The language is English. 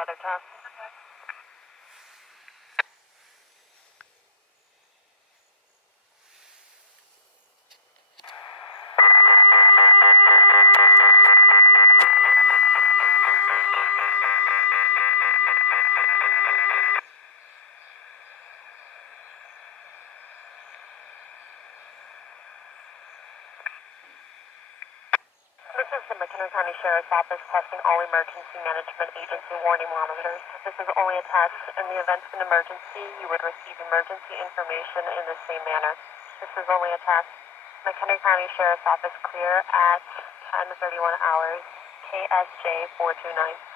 weather test. This is the McHenry County Sheriff's Office testing all emergency management agency warning monitors. This is only a test. In the event of an emergency, you would receive emergency information in the same manner. This is only a test. McHenry County Sheriff's Office clear at 10:31 hours, KSJ 429.